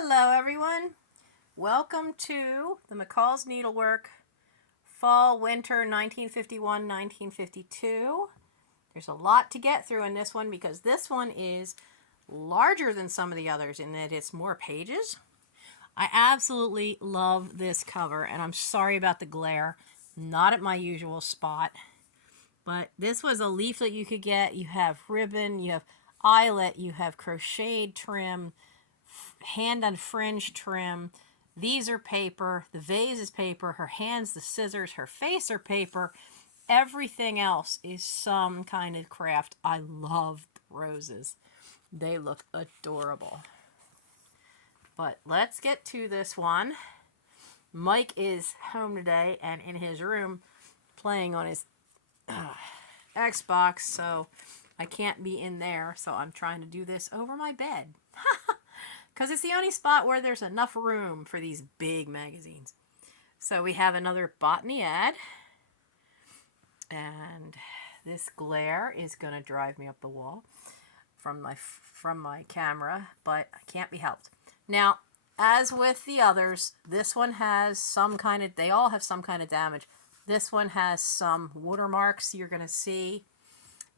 Hello everyone, welcome to the McCall's Needlework Fall Winter 1951-1952. There's a lot to get through in this one because this one is larger than some of the others in that it's more pages. I absolutely love this cover, and I'm sorry about the glare, not at my usual spot, but this was a leaflet you could get. You have ribbon, you have eyelet, you have crocheted trim, hand on fringe trim. These are paper. The vase is paper. Her hands, the scissors, her face are paper. Everything else is some kind of craft. I love the roses. They look adorable. But let's get to this one. Mike is home today and in his room playing on his Xbox, so I can't be in there, so I'm trying to do this over my bed. Because it's the only spot where there's enough room for these big magazines. So we have another botany ad. And this glare is going to drive me up the wall from my camera, but I can't be helped. Now, as with the others, this one has they all have some kind of damage. This one has some watermarks you're going to see.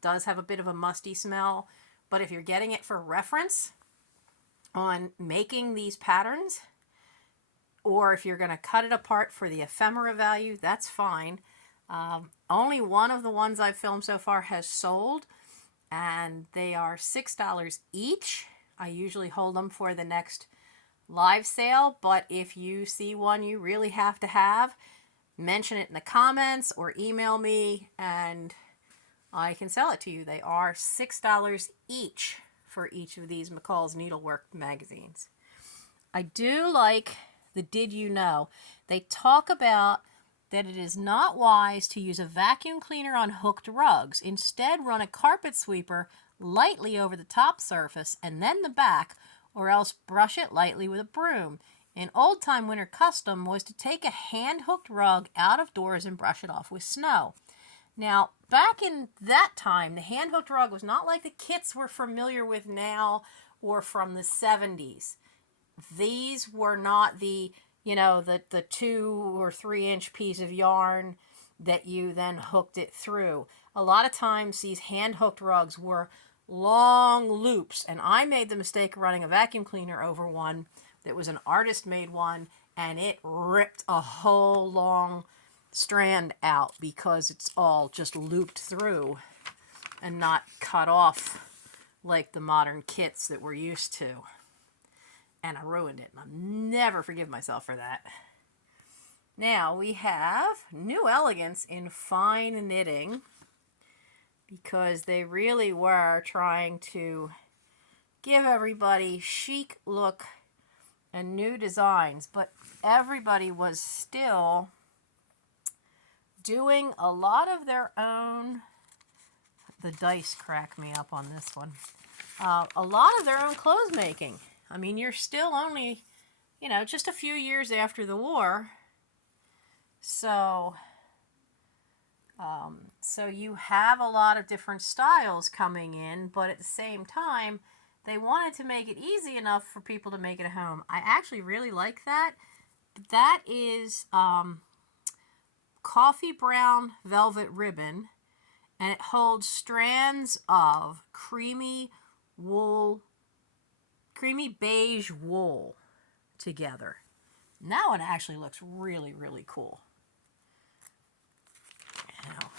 Does have a bit of a musty smell, but if you're getting it for reference on making these patterns, or if you're going to cut it apart for the ephemera value, that's fine. Only one of the ones I've filmed so far has sold, and they are $6 each. I usually hold them for the next live sale, but if you see one you really have to have, mention it in the comments or email me and I can sell it to you. They are $6 each for each of these McCall's Needlework magazines. I do like the Did You Know? They talk about that it is not wise to use a vacuum cleaner on hooked rugs. Instead, run a carpet sweeper lightly over the top surface and then the back, or else brush it lightly with a broom. An old-time winter custom was to take a hand-hooked rug out of doors and brush it off with snow. Now, back in that time, the hand-hooked rug was not like the kits we're familiar with now or from the 70s. These were not the 2 or 3 inch piece of yarn that you then hooked it through. A lot of times these hand-hooked rugs were long loops, and I made the mistake of running a vacuum cleaner over one that was an artist-made one, and it ripped a whole long strand out because it's all just looped through and not cut off like the modern kits that we're used to. And I ruined it, and I'll never forgive myself for that. Now we have New Elegance in fine knitting, because they really were trying to give everybody chic look and new designs, but everybody was still doing a lot of their own. The dice crack me up on this one. A lot of their own clothes making. I mean, you're still only, just a few years after the war. So you have a lot of different styles coming in, but at the same time, they wanted to make it easy enough for people to make it at home. I actually really like that. That is coffee brown velvet ribbon, and it holds strands of creamy beige wool together. And that one actually looks really, really cool. Now,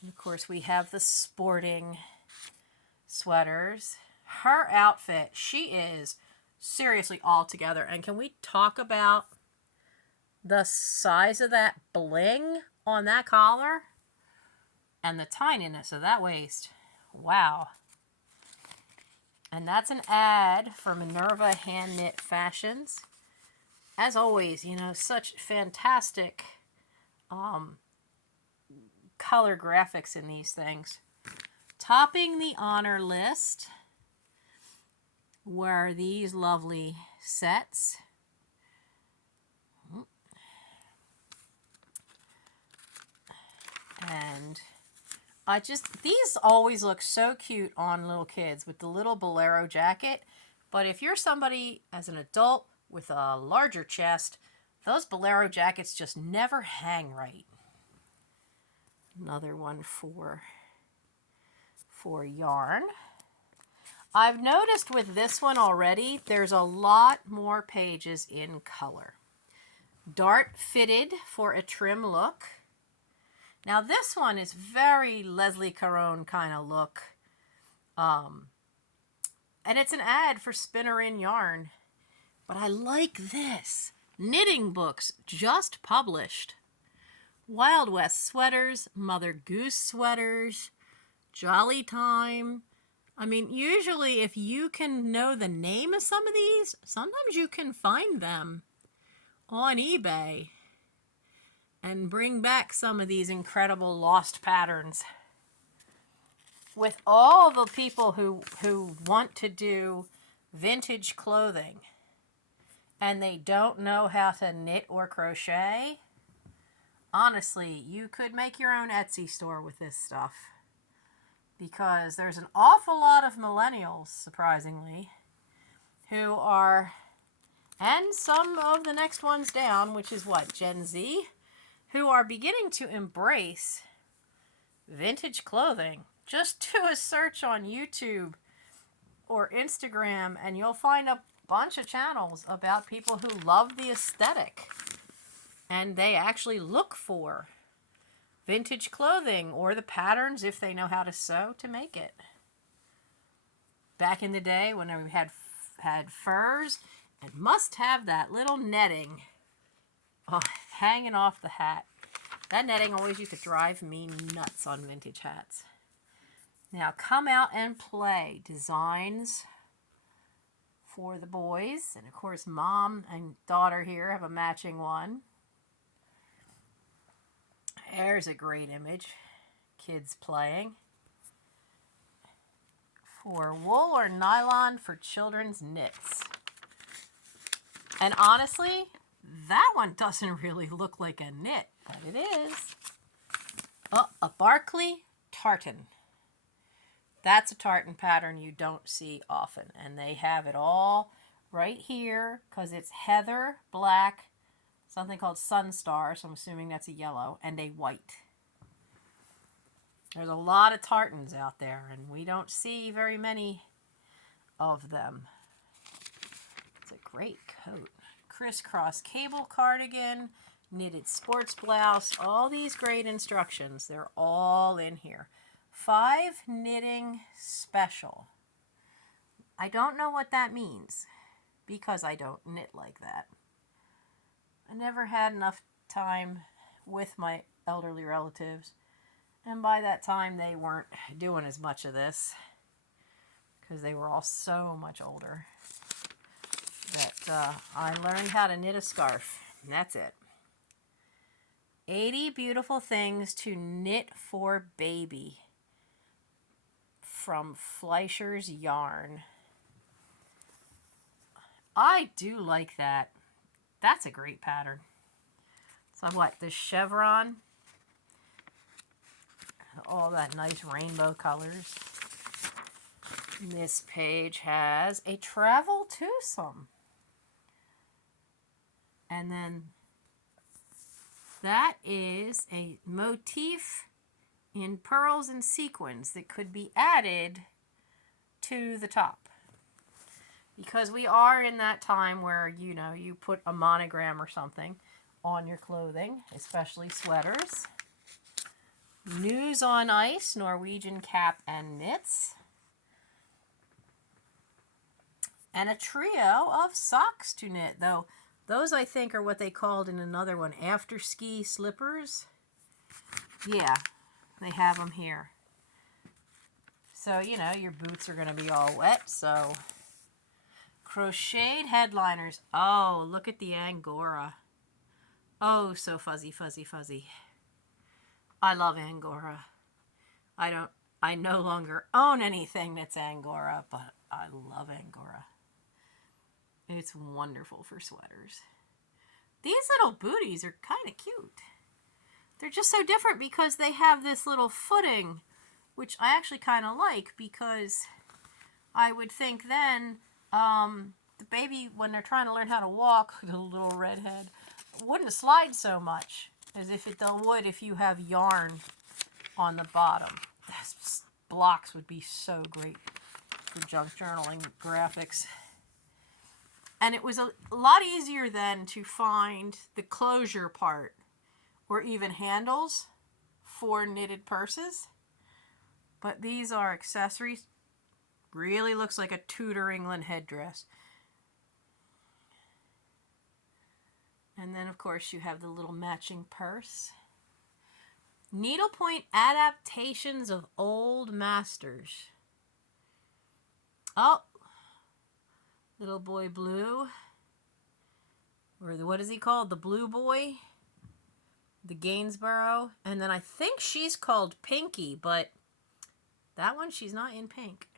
and of course, we have the sporting sweaters. Her outfit, she is seriously all together. And can we talk about the size of that bling on that collar and the tininess of that waist? Wow. And that's an ad for Minerva Hand Knit Fashions. As always, such fantastic color graphics in these things. Topping the honor list were these lovely sets. And these always look so cute on little kids with the little bolero jacket, But if you're somebody as an adult with a larger chest, those bolero jackets just never hang right. Another one for yarn. I've noticed with this one already, there's a lot more pages in color. Dart fitted for a trim look. Now this one is very Leslie Caron kind of look. And it's an ad for Spinner in Yarn. But I like this. Knitting books just published. Wild West sweaters, Mother Goose sweaters, Jolly Time. I mean, usually if you can know the name of some of these, sometimes you can find them on eBay and bring back some of these incredible lost patterns. With all the people who want to do vintage clothing and they don't know how to knit or crochet, honestly, you could make your own Etsy store with this stuff. Because there's an awful lot of millennials, surprisingly, who are, and some of the next ones down, which is what, Gen Z, who are beginning to embrace vintage clothing. Just do a search on YouTube or Instagram, and you'll find a bunch of channels about people who love the aesthetic. And they actually look for vintage clothing or the patterns, if they know how to sew, to make it. Back in the day when we had furs, and must have that little netting hanging off the hat. That netting always used to drive me nuts on vintage hats. Now come out and play. Designs for the boys. And of course mom and daughter here have a matching one. There's a great image. Kids playing. For wool or nylon for children's knits. And honestly, that one doesn't really look like a knit, but it is. Oh, a Barkley tartan. That's a tartan pattern you don't see often. And they have it all right here because it's heather, black, something called Sunstar, so I'm assuming that's a yellow, and a white. There's a lot of tartans out there, and we don't see very many of them. It's a great coat. Crisscross cable cardigan, knitted sports blouse, all these great instructions. They're all in here. 5 knitting special. I don't know what that means because I don't knit like that. I never had enough time with my elderly relatives, and by that time they weren't doing as much of this because they were all so much older that I learned how to knit a scarf, and that's it. 80 beautiful things to knit for baby from Fleischer's Yarn. I do like that. That's a great pattern. So what, the chevron, all that nice rainbow colors. This page has a travel twosome. And then that is a motif in pearls and sequins that could be added to the top. Because we are in that time where, you know, you put a monogram or something on your clothing, especially sweaters. News on Ice, Norwegian cap and knits. And a trio of socks to knit, though those I think are what they called in another one, after ski slippers. Yeah, they have them here. So, you know, your boots are going to be all wet, so... Crocheted headliners. Oh, look at the Angora. Oh, so fuzzy, fuzzy, fuzzy. I love Angora. I no longer own anything that's Angora, but I love Angora. It's wonderful for sweaters. These little booties are kind of cute. They're just so different because they have this little footing, which I actually kind of like because I would think then the baby, when they're trying to learn how to walk, the little redhead, wouldn't slide so much as if it would if you have yarn on the bottom. This blocks would be so great for junk journaling graphics. And it was a lot easier then to find the closure part or even handles for knitted purses. But these are accessories. Really looks like a Tudor England headdress. And then, of course, you have the little matching purse. Needlepoint adaptations of old masters. Oh, little boy blue. Or what is he called? The blue boy? The Gainsborough. And then I think she's called Pinky, but that one, she's not in pink.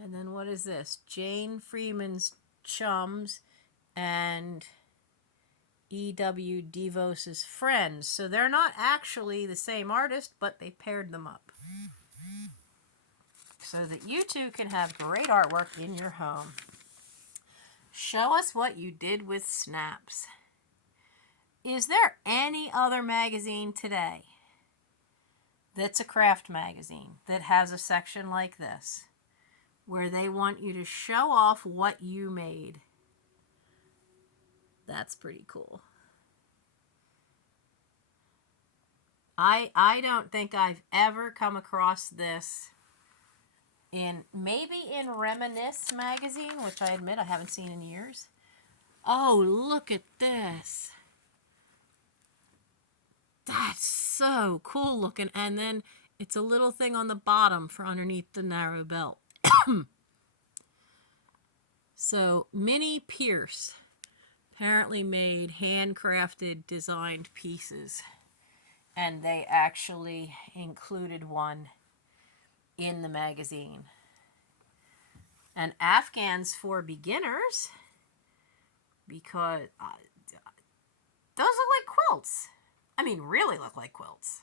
And then what is this? Jane Freeman's Chums and E.W. DeVos' Friends. So they're not actually the same artist, but they paired them up so that you two can have great artwork in your home. Show us what you did with snaps. Is there any other magazine today that's a craft magazine that has a section like this where they want you to show off what you made? That's pretty cool. I don't think I've ever come across this maybe in Reminisce magazine, which I admit I haven't seen in years. Oh, look at this. That's so cool looking. And then it's a little thing on the bottom for underneath the narrow belt. So Minnie Pierce apparently made handcrafted designed pieces, and they actually included one in the magazine. And Afghans for beginners, because those look like quilts. I mean, really look like quilts.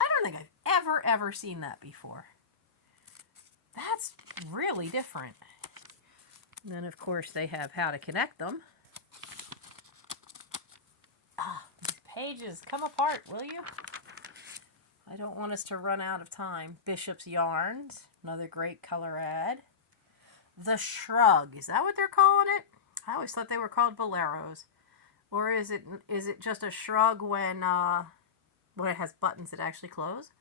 I don't think I've ever seen that before. That's really different. And then, of course, they have how to connect them. These pages, come apart, will you? I don't want us to run out of time. Bishop's Yarns, another great color ad. The Shrug, is that what they're calling it? I always thought they were called boleros. Or is it just a shrug when it has buttons that actually close?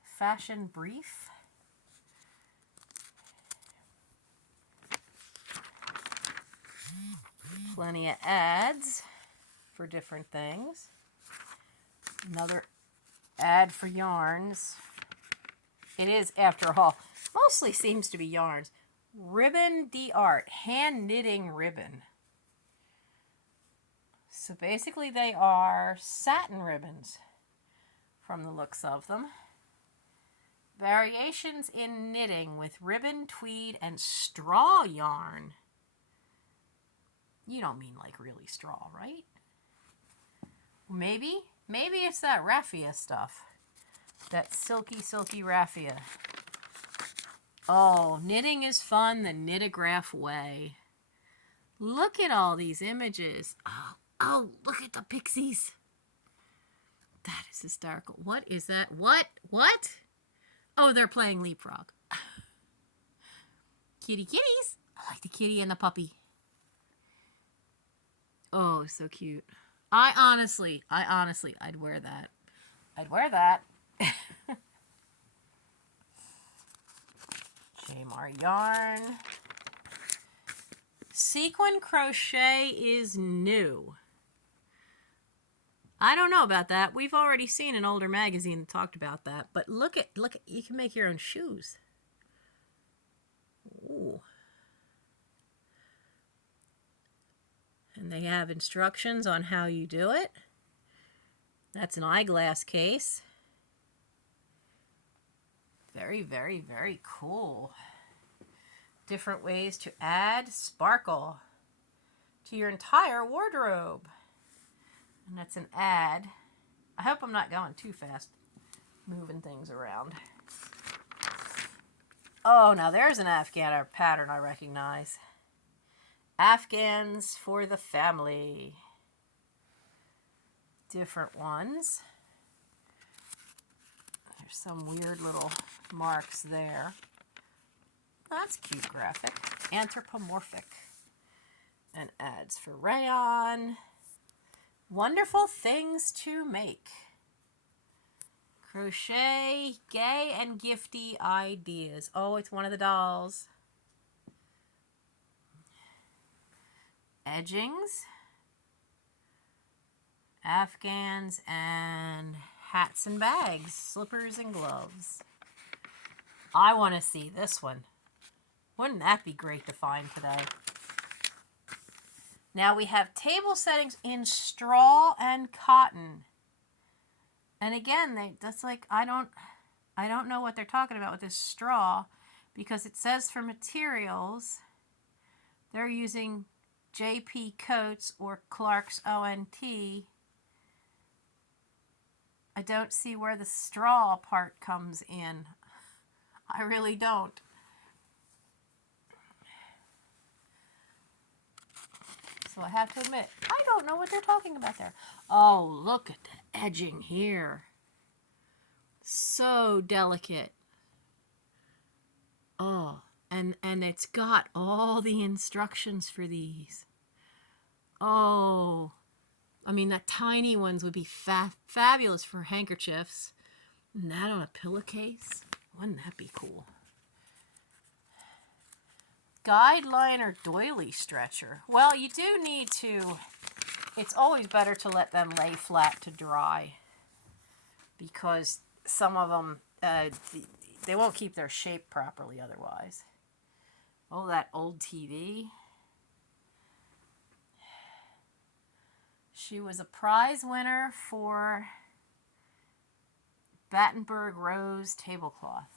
Fashion Brief. Plenty of ads for different things. Another ad for yarns. It is, after all, mostly seems to be yarns. Ribbon d'Art, hand knitting ribbon. So basically they are satin ribbons from the looks of them. Variations in knitting with ribbon, tweed, and straw yarn. You don't mean like really straw, right? Maybe it's that raffia stuff. That silky raffia. Oh, knitting is fun the knitograph way. Look at all these images. Oh, look at the pixies. That is hysterical. What is that? What? Oh, they're playing leapfrog. Kitties. I like the kitty and the puppy. Oh, so cute. I honestly, I'd wear that. Jamar Yarn. Sequin crochet is new. I don't know about that. We've already seen an older magazine that talked about that. But look at, you can make your own shoes. Ooh. And they have instructions on how you do it. That's an eyeglass case. Very, very, very cool. Different ways to add sparkle to your entire wardrobe. And that's an ad. I hope I'm not going too fast, moving things around. Oh, now there's an Afghan pattern I recognize. Afghans for the family. Different ones. There's some weird little marks there. That's cute graphic. Anthropomorphic. And ads for rayon. Wonderful things to make. Crochet, gay and gifty ideas. Oh, it's one of the dolls. Edgings. Afghans and hats and bags. Slippers and gloves. I want to see this one. Wouldn't that be great to find today? Now we have table settings in straw and cotton. And again, that's like, I don't know what they're talking about with this straw, because it says for materials, they're using JP Coats or Clark's ONT. I don't see where the straw part comes in. I really don't. So I have to admit, I don't know what they're talking about there. Oh, look at the edging here. So delicate. Oh, and it's got all the instructions for these. Oh, I mean, that tiny ones would be fabulous for handkerchiefs. And that on a pillowcase. Wouldn't that be cool? Guide liner doily stretcher. Well, you do need to, it's always better to let them lay flat to dry, because some of them, they won't keep their shape properly otherwise. Oh, that old TV. She was a prize winner for Battenberg Rose tablecloth.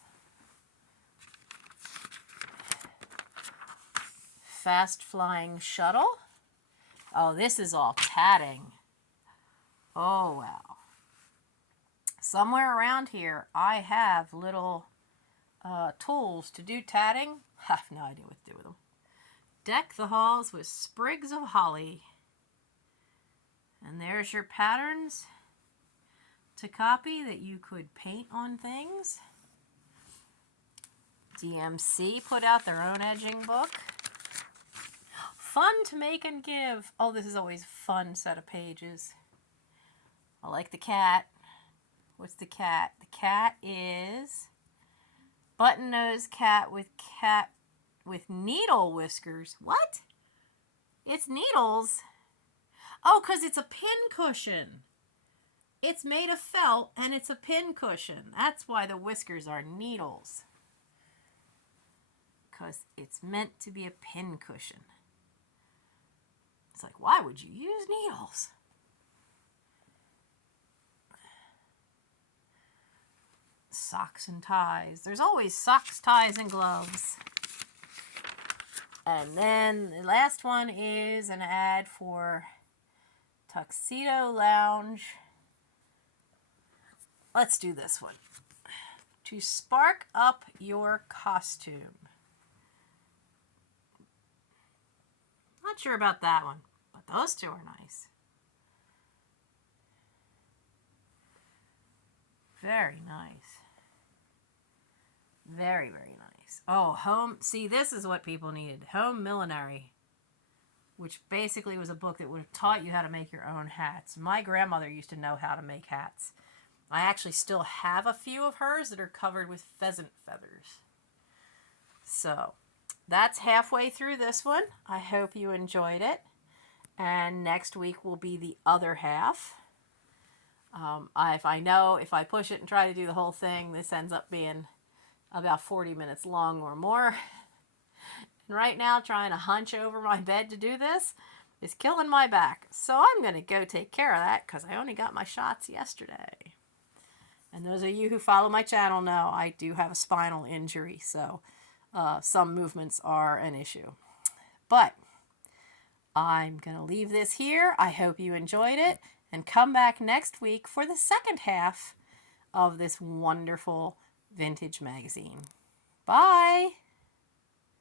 Fast flying shuttle. Oh, this is all tatting. Oh, wow. Somewhere around here, I have little tools to do tatting. I have no idea what to do with them. Deck the halls with sprigs of holly. And there's your patterns to copy that you could paint on things. DMC put out their own edging book. Fun to make and give. Oh, this is always a fun set of pages. I like the cat. What's the cat? The cat is button-nosed cat with needle whiskers. What? It's needles. Oh, because it's a pin cushion. It's made of felt and it's a pin cushion. That's why the whiskers are needles. Because it's meant to be a pin cushion. It's like, why would you use needles? Socks and ties. There's always socks, ties, and gloves. And then the last one is an ad for Tuxedo Lounge. Let's do this one. To spark up your costume. Not sure about that one, but those two are nice. Very nice. Very, very nice. Oh, home. See, this is what people needed. Home Millinery, which basically was a book that would have taught you how to make your own hats. My grandmother used to know how to make hats. I actually still have a few of hers that are covered with pheasant feathers. So that's halfway through this one. I hope you enjoyed it. And next week will be the other half. If I push it and try to do the whole thing, this ends up being about 40 minutes long or more. And right now, trying to hunch over my bed to do this is killing my back. So I'm going to go take care of that because I only got my shots yesterday. And those of you who follow my channel know I do have a spinal injury, so some movements are an issue. But I'm going to leave this here. I hope you enjoyed it, and come back next week for the second half of this wonderful vintage magazine. Bye. Bye.